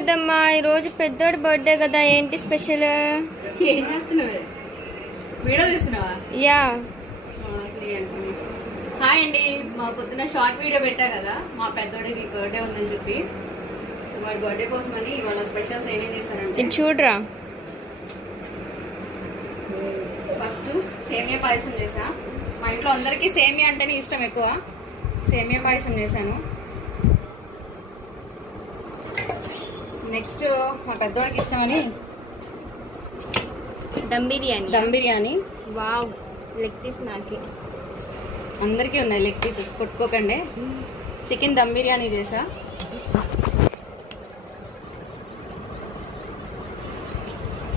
పెద్దమ్మ ఈరోజు పెద్దోడి బర్త్డే కదా, ఏంటి స్పెషల్? ఏం చేస్తున్నావు? వీడియో తీస్తున్నావా? యా. హాయ్ అండి, మా పొద్దున షార్ట్ వీడియో పెట్టా కదా మా పెద్దోడికి బర్త్డే ఉందని చెప్పి. సో వాడి బర్త్డే కోసమని ఇవాళ స్పెషల్స్ ఏమేం చేశారంటే, ఇది చూడరా. ఫస్ట్ సేమియా పాయసం చేసా. మా ఇంట్లో అందరికీ సేమియా అంటేనే ఇష్టం ఎక్కువ. సేమియా పాయసం చేశాను. నెక్స్ట్ మా పెద్దోడికి ఇష్టమని dum biryani. Wow, leg piece నాకే. అందరికీ ఉన్నాయి లెగ్ పీసెస్, కొట్టుకోకండి. చికెన్ దమ్ బిర్యానీ చేసా.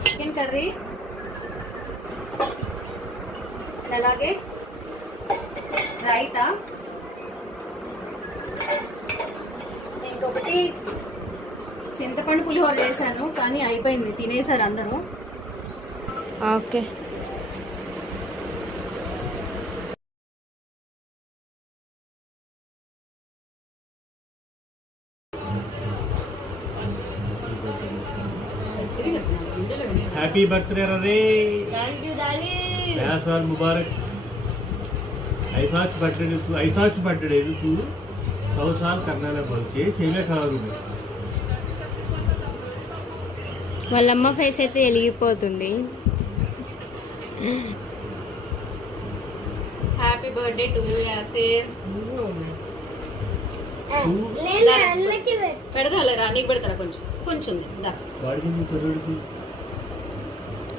చికెన్ కర్రీ, అలాగే రైతా, ఇంకొకటి చింతపండు పులిహోర చేశాను కానీ అయిపోయింది, తినేసారు అందరూ. ఓకే. हैप्पी बर्थडे रे, थैंक यू डाली। नया साल मुबारक। ऐसा बर्थडे तू 100 साल करना है बोल के सेमिया खा रही है। వాళ్ళమ్మ ఫేస్ అయితే వెలిగిపోతుంది. Happy birthday to you Yasir. పెడతారా? నీకు పెడతారా? కొంచెం దా.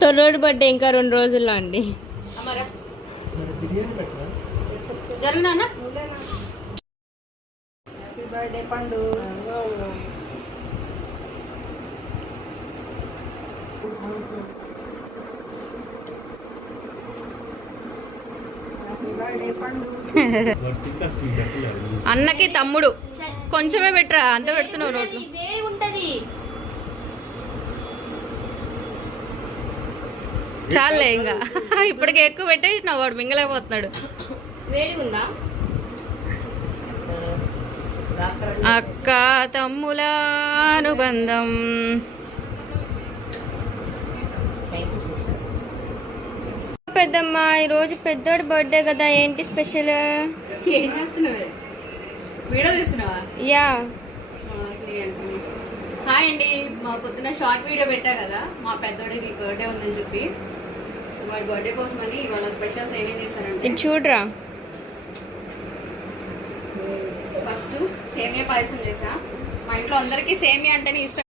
తొర్రోడు బర్త్డే ఇంకా 2 రోజుల్లో అండి. అమరా జరుగునా? హ్యాపీ బర్త్డే పండు. అన్నకి తమ్ముడు కొంచెమే పెట్టరా, అంత పెడుతున్నావు నోట్లు. చాలే ఇంకా ఇప్పటికి ఎక్కువ పెట్టేసినావు, వాడు మింగలేకపోతున్నాడు. వేడిగుందా? అక్క తమ్ముల అనుబంధం. పెద్దమ్మ ఈరోజు పెద్దోడి బర్త్డే కదా, ఏంటి స్పెషల్? ఏం చేస్తున్నావు? వీడియో తీస్తున్నావా? యా. హాయ్ అండి, మా పొద్దున షార్ట్ వీడియో పెట్టా కదా మా పెద్దోడికి బర్త్డే ఉందని చెప్పి. సో వాడి బర్త్డే కోసమని ఇవాళ స్పెషల్స్ ఏమేం చేశారంటే, ఇది చూడరా. ఫస్ట్ సేమియా పాయసం చేసా. మా ఇంట్లో అందరికీ సేమియా అంటేనే ఇష్టం.